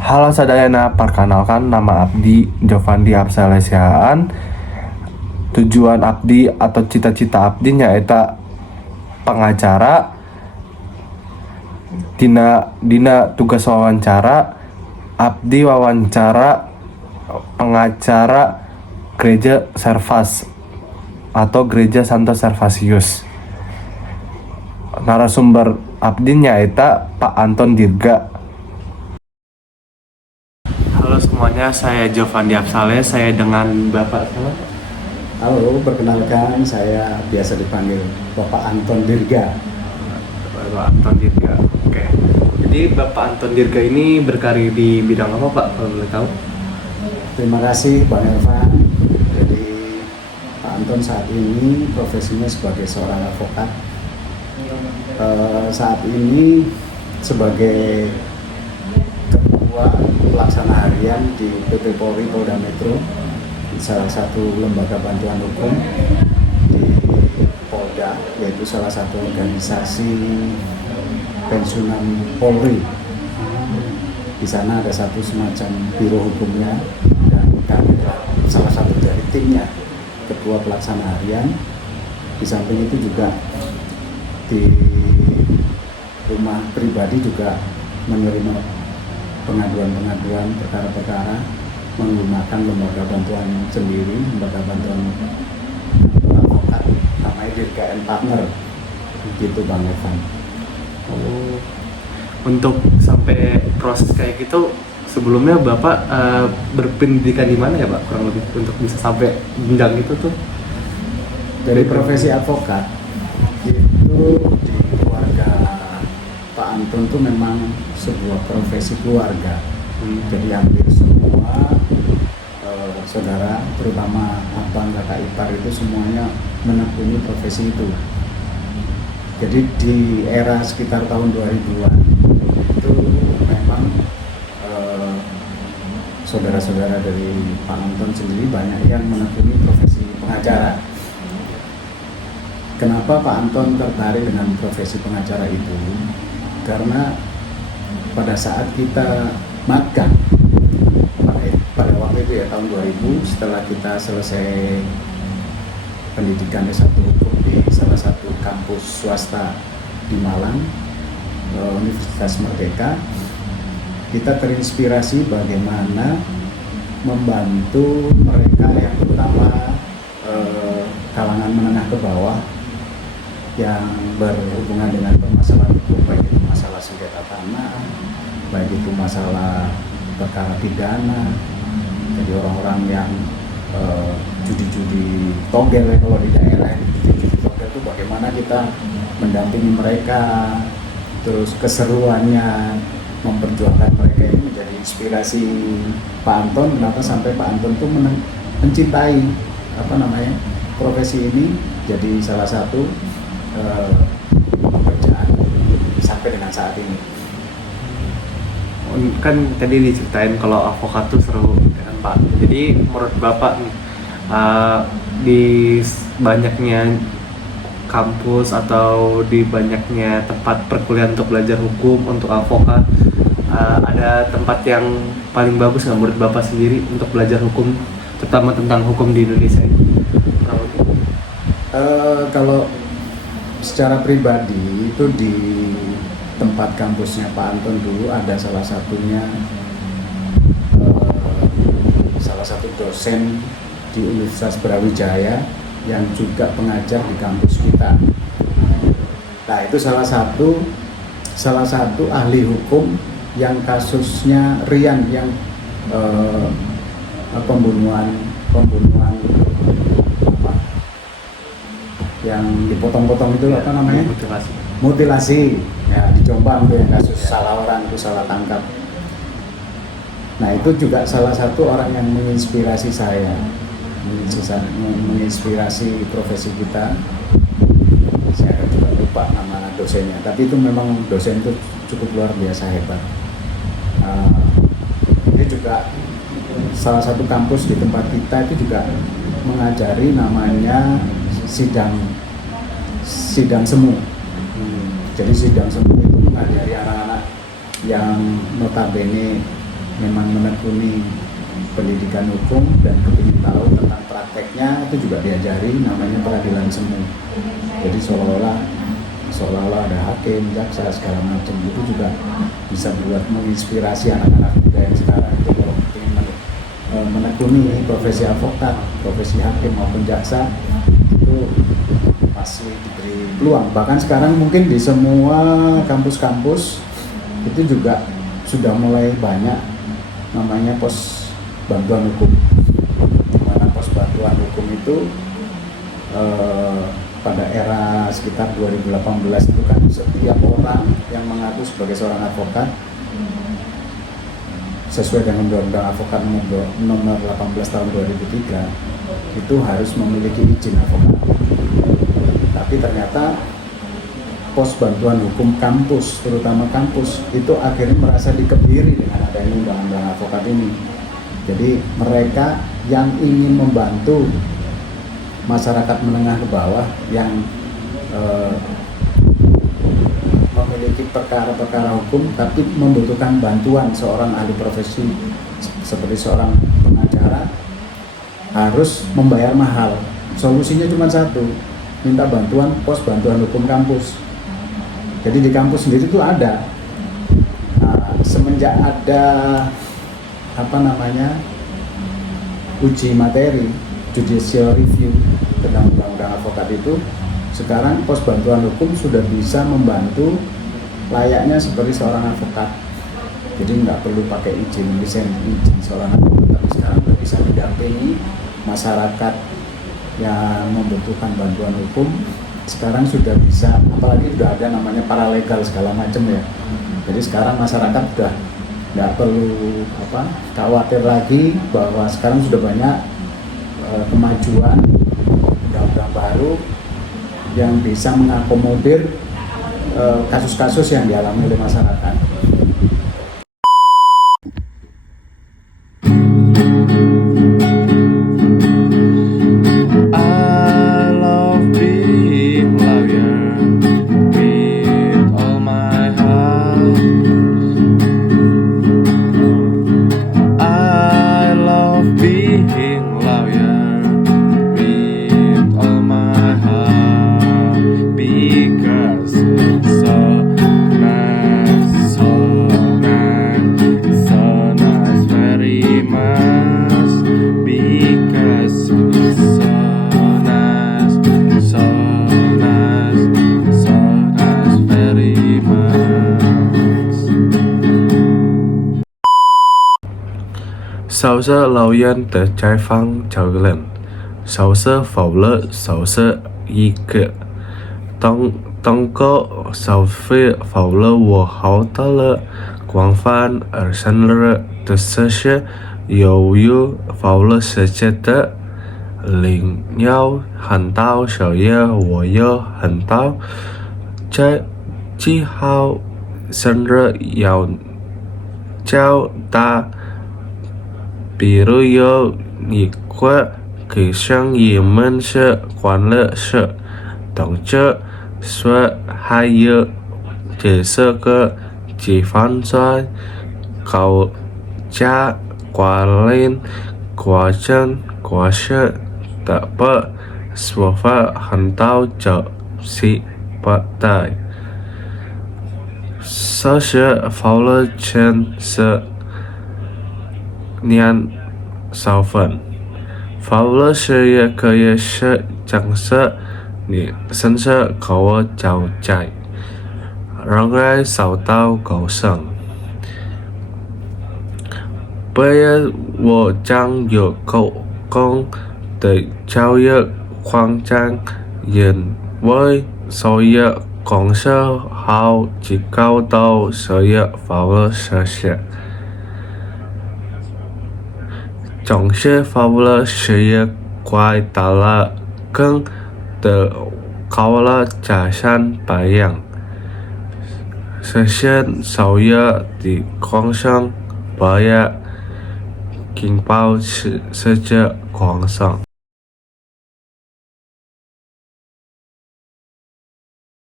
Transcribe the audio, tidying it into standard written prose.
Halo sadayana, perkenalkan nama Abdi Jovandi Apsalesiaan. Tujuan Abdi atau cita-cita Abdi nyaeta pengacara. Dina tugas wawancara Abdi wawancara pengacara Gereja Servas atau Gereja Santo Servasius. Narasumber Abdi nyaeta Pak Anton Dirga. Halo semuanya, saya Jovandi Apsales. Saya dengan Bapak siapa? Halo, perkenalkan saya biasa dipanggil Bapak Anton Dirga. Bapak Anton Dirga. Oke. Jadi Bapak Anton Dirga ini berkarir di bidang apa Pak, kalau boleh tahu? Terima kasih Bang Irfan. Jadi Pak Anton saat ini profesinya sebagai seorang advokat. Saat ini sebagai ketua pelaksana harian di PP Polri Polda Metro, salah satu lembaga bantuan hukum di Polda, yaitu salah satu organisasi pensiunan Polri. Di sana ada satu semacam biro hukumnya dan kami salah satu dari timnya, ketua pelaksana harian. Di samping itu juga di rumah pribadi juga menerima pengaduan-pengaduan perkara-perkara menggunakan lembaga bantuan sendiri, lembaga bantuan advokat, namanya Dirga and Partner, gitu Bang Evan. Oh, untuk sampai proses kayak gitu sebelumnya Bapak berpendidikan di mana ya Pak, kurang lebih untuk bisa sampai jenjang itu tuh? Dari profesi advokat itu di keluarga Pak Anton tuh memang sebuah profesi keluarga. Jadi hampir semua saudara, terutama abang, kakak ipar itu semuanya menekuni profesi itu. Jadi di era sekitar tahun 2000-an itu memang saudara-saudara dari Pak Anton sendiri banyak yang menekuni profesi pengacara. Kenapa Pak Anton tertarik dengan profesi pengacara itu? Karena pada saat kita magang pada waktu itu ya tahun 2000, setelah kita selesai pendidikan S1 hukum di salah satu kampus swasta di Malang, Universitas Merdeka, kita terinspirasi bagaimana membantu mereka yang terutama kalangan menengah ke bawah yang berhubungan dengan permasalahan hukum, baik itu masalah sengketa tanah, baik itu masalah perkara pidana. Jadi orang-orang yang judi-judi togel ya, kalau di daerah judi-judi togel itu bagaimana kita mendampingi mereka, terus keseruannya memperjuangkan mereka ini menjadi inspirasi Pak Anton. Kenapa sampai Pak Anton tuh mencintai profesi ini, jadi salah satu pekerjaan sampai dengan saat ini. Kan tadi diceritain kalau advokat tuh seru kan Pak. Jadi menurut Bapak nih, di banyaknya kampus atau di banyaknya tempat perkuliahan untuk belajar hukum untuk advokat, ada tempat yang paling bagus nggak menurut Bapak sendiri untuk belajar hukum, terutama tentang hukum di Indonesia ini? Kalau secara pribadi itu di tempat kampusnya Pak Anton dulu ada salah satunya salah satu dosen di Universitas Brawijaya yang juga pengajar di kampus kita. Nah, itu salah satu ahli hukum yang kasusnya Rian yang pembunuhan yang dipotong-potong itu apa namanya? Mutilasi. Ya, di Jombang tuh yang kasus salah orang itu salah tangkap. Nah, itu juga salah satu orang yang menginspirasi saya, menginspirasi profesi kita. Saya juga lupa nama dosennya, tapi itu memang dosen itu cukup luar biasa hebat. Ini juga salah satu kampus di tempat kita itu juga mengajari namanya sidang semu. Jadi sidang semu itu mengajari anak-anak yang notabene memang menekuni pendidikan hukum dan kepingin tahu tentang prakteknya, itu juga diajari namanya peradilan semu. Jadi seolah-olah ada hakim, jaksa segala macam, itu juga bisa buat menginspirasi anak-anak muda yang sekarang itu kalau ingin menekuni profesi avokat, profesi hakim maupun jaksa, itu masih diberi peluang. Bahkan sekarang mungkin di semua kampus-kampus itu juga sudah mulai banyak namanya pos bantuan hukum. Dimana pos bantuan hukum itu pada era sekitar 2018 itu kan setiap orang yang mengaku sebagai seorang advokat sesuai dengan Undang-Undang Advokat nomor 18 tahun 2003 itu harus memiliki izin advokat. Tapi ternyata pos bantuan hukum kampus, terutama kampus, itu akhirnya merasa dikebiri dengan adanya undang-undang advokat ini. Jadi mereka yang ingin membantu masyarakat menengah ke bawah yang memiliki perkara-perkara hukum tapi membutuhkan bantuan seorang ahli profesi seperti seorang pengacara harus membayar mahal. Solusinya cuma satu, minta bantuan pos bantuan hukum kampus. Jadi di kampus sendiri itu ada. Nah, semenjak ada uji materi, judicial review tentang undang-undang advokat itu, sekarang pos bantuan hukum sudah bisa membantu layaknya seperti seorang advokat. Jadi nggak perlu pakai izin seorang advokat, tapi sekarang sudah bisa mendampingi masyarakat yang membutuhkan bantuan hukum. Sekarang sudah bisa, apalagi sudah ada namanya paralegal segala macam ya. Jadi sekarang masyarakat sudah nggak perlu khawatir lagi bahwa sekarang sudah banyak kemajuan undang-undang baru yang bisa mengakomodir kasus-kasus yang dialami oleh masyarakat. Sau giờ lao yên的摘访责任，sau giờ否了sau giờ一个，当个sau非否了我好到了广泛而深入的这些由于否了世界的领有很大所以我有很大在之后深入要较大。比如有一个给生意们是欢乐是，等着说还有这是个地方在高价管理过程过事的不说法很到就是不对，这是法律圈是。年少分，法律是也可以是将是你身上口我交债，让人受到高升。不然我将有高工的教育环境，因为所以公司好机构都需要法律实施。总是法律事业快到了更的高了加上白样，实现所有的广上不要紧保持世界广上。